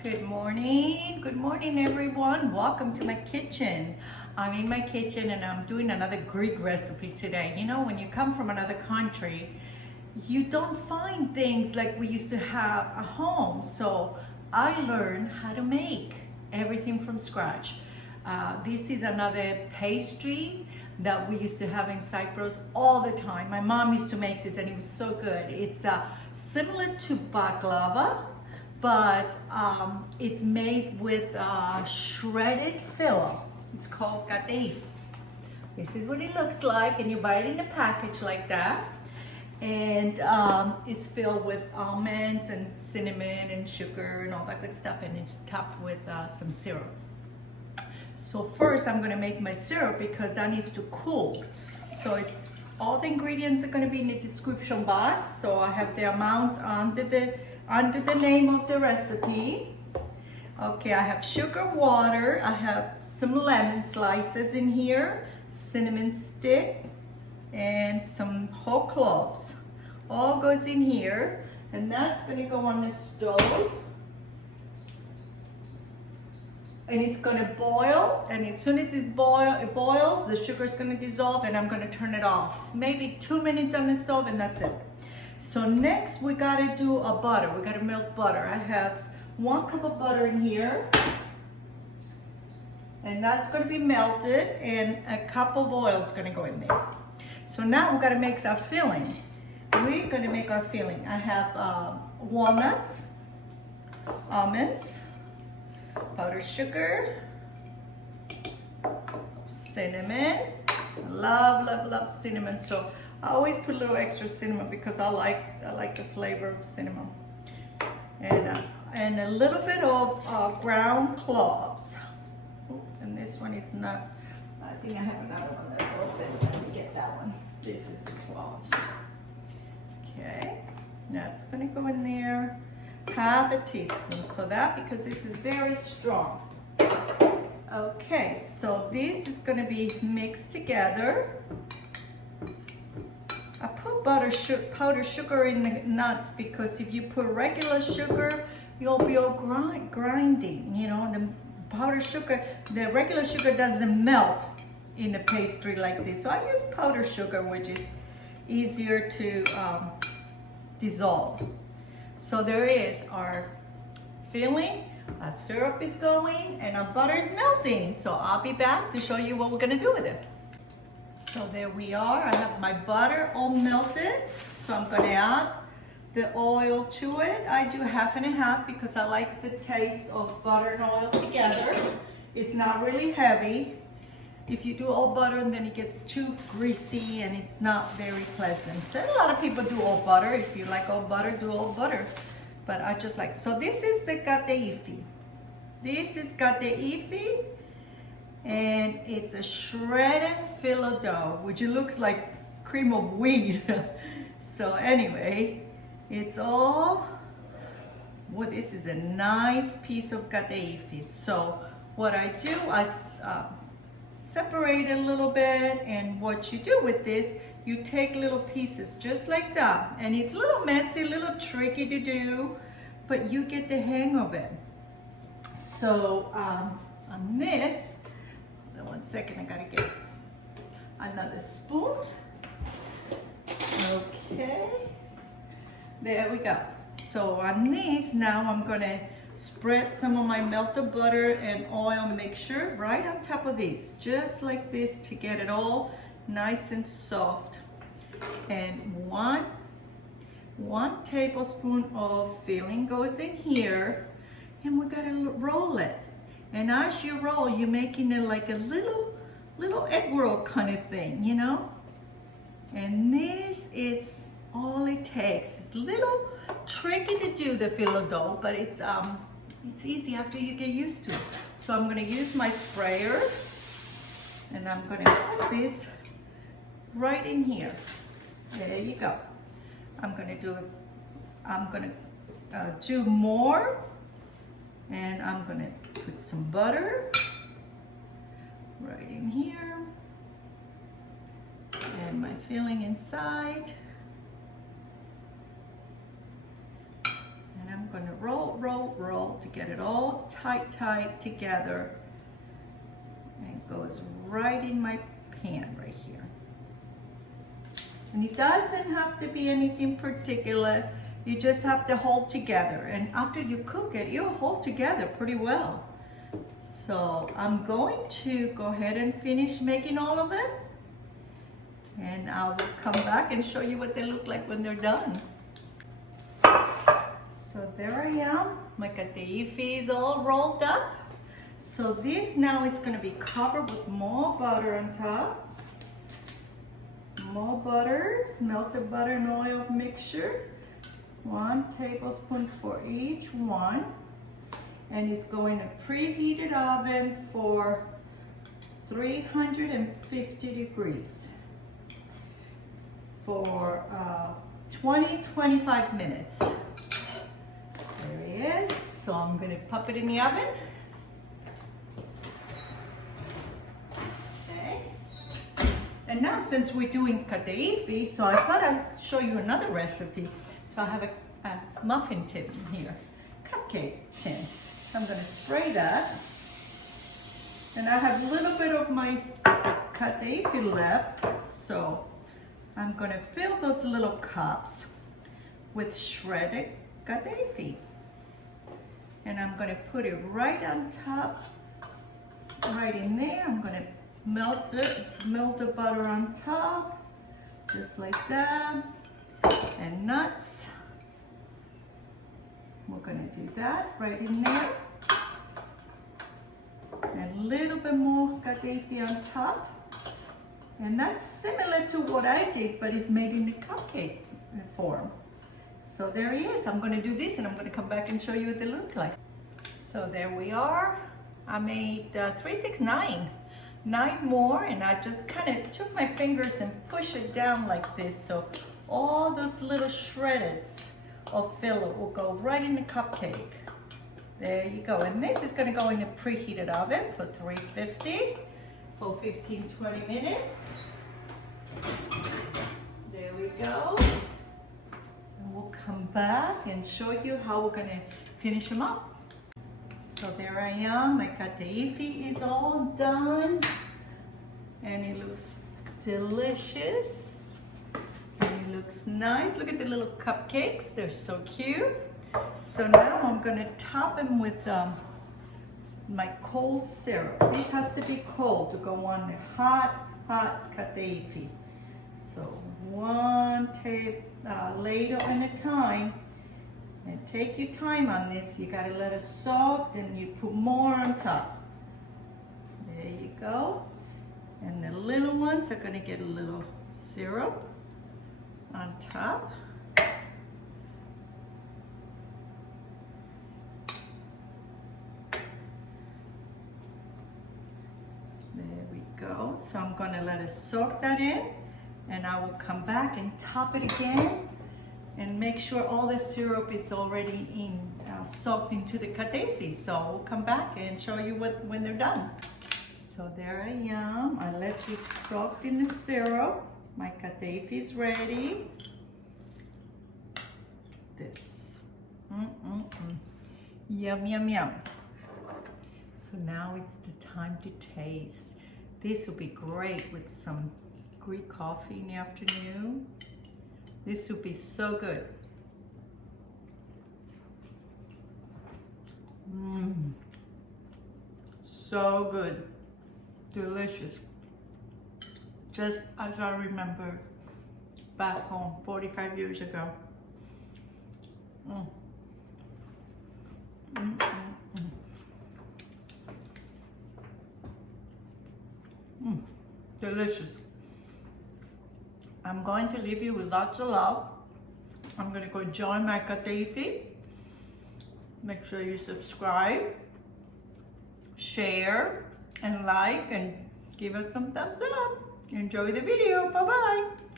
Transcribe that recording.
Good morning everyone. Welcome to my kitchen. I'm in my kitchen and I'm doing another Greek recipe today. You know, when you come from another country, you don't find things like we used to have at home. So I learned how to make everything from scratch. This is another pastry that we used to have in Cyprus all the time. My mom used to make this and it was so good. It's similar to baklava, but it's made with shredded phyllo. It's called Kataifi. This is what it looks like, and you buy it in a package like that. And it's filled with almonds and cinnamon and sugar and all that good stuff, and it's topped with some syrup. So first I'm gonna make my syrup because that needs to cool. So it's all the ingredients are gonna be in the description box. So I have the amounts under the name of the recipe. Okay, I have sugar, water, I have some lemon slices in here, cinnamon stick, and some whole cloves. All goes in here, and that's gonna go on the stove. And it's gonna boil, and as soon as it boils, the sugar's gonna dissolve, and I'm gonna turn it off. Maybe 2 minutes on the stove, and that's it. So next we gotta do a butter. We gotta melt butter. I have 1 cup of butter in here, and that's gonna be melted, and a cup of oil is gonna go in there. So now we're gonna make our filling. We're gonna make our filling. I have walnuts, almonds, powdered sugar, cinnamon. I love cinnamon. So I always put a little extra cinnamon because I like the flavor of cinnamon. And a little bit of ground cloves. Oh, and this one is not, I think I have another one that's open. Let me get that one. This is the cloves. Okay, that's gonna go in there. Half a teaspoon for that because this is very strong. Okay, so this is gonna be mixed together. I put powdered sugar in the nuts because if you put regular sugar, you'll be all grinding. You know, the powdered sugar, the regular sugar doesn't melt in a pastry like this. So I use powdered sugar, which is easier to dissolve. So there is our filling, our syrup is going, and our butter is melting. So I'll be back to show you what we're gonna do with it. So there we are. I have my butter all melted. So I'm gonna add the oil to it. I do 1/2 and 1/2 because I like the taste of butter and oil together. It's not really heavy. If you do all butter, then it gets too greasy and it's not very pleasant. So a lot of people do all butter. If you like all butter, do all butter. But I just like, so this is the Kataifi. This is Kataifi, and it's a shredded phyllo dough, which looks like cream of wheat. So anyway, it's all, well, this is a nice piece of Kataifi. So what I do, I separate it a little bit, and what you do with this, you take little pieces just like that, and it's a little messy, a little tricky to do, but you get the hang of it. So on this, hold on 1 second, I gotta get another spoon. Okay, there we go. So on these, now I'm gonna spread some of my melted butter and oil mixture right on top of these, just like this, to get it all nice and soft. And one tablespoon of filling goes in here, and we gotta roll it. And as you roll, you're making it like a little egg roll kind of thing, you know? And this is all it takes. It's a little tricky to do the phyllo dough, but it's easy after you get used to it. So I'm gonna use my sprayer, and I'm gonna put this right in here. There you go. I'm gonna do more, and I'm gonna put some butter right in here, and my filling inside. And I'm gonna roll to get it all tight together. And it goes right in my pan right here. And it doesn't have to be anything particular. You just have to hold together. And after you cook it, you'll hold together pretty well. So I'm going to go ahead and finish making all of it. And I will come back and show you what they look like when they're done. So there I am. My kataifi is all rolled up. So this now is going to be covered with more butter on top. More butter, melted butter and oil mixture. 1 tablespoon for each one. And it's going to preheated oven for 350 degrees for 20-25 minutes. There he is. So I'm going to pop it in the oven. Okay. And now since we're doing kataifi, so I thought I'd show you another recipe. So I have a muffin tin here, cupcake tin. So I'm going to spray that. And I have a little bit of my kataifi left. So I'm going to fill those little cups with shredded kataifi. And I'm going to put it right on top, right in there. I'm going to melt the butter on top, just like that. And nuts. We're going to do that right in there. And a little bit more kataifi on top. And that's similar to what I did, but it's made in the cupcake form. So there he is. I'm going to do this and I'm going to come back and show you what they look like. So there we are. I made 3, 6, 9. 9 more, and I just kind of took my fingers and push it down like this. So all those little shreds of Phyllo will go right in the cupcake. There you go. And this is going to go in the preheated oven for 350 for 15-20 minutes. There we go. And we'll come back and show you how we're going to finish them up. So there I am. My kataifi is all done. And it looks delicious. And it looks nice. Look at the little cupcakes. They're so cute. So now I'm going to top them with my cold syrup. This has to be cold to go on the hot kataifi. So 1 ladle at a time. And take your time on this. You gotta let it soak, then you put more on top. There you go. And the little ones are gonna get a little syrup on top. There we go. So I'm gonna let it soak that in, and I will come back and top it again. And make sure all the syrup is already soaked into the kataifi. So we'll come back and show you when they're done. So there I am. I let this soak in the syrup. My kataifi is ready. This. Yum, yum, yum. So now it's the time to taste. This will be great with some Greek coffee in the afternoon. This soup is so good. So good. Delicious. Just as I remember back home 45 years ago. Delicious. I'm going to leave you with lots of love. I'm going to go join my kataifi. Make sure you subscribe, share, and like, and give us some thumbs up. Enjoy the video. Bye-bye.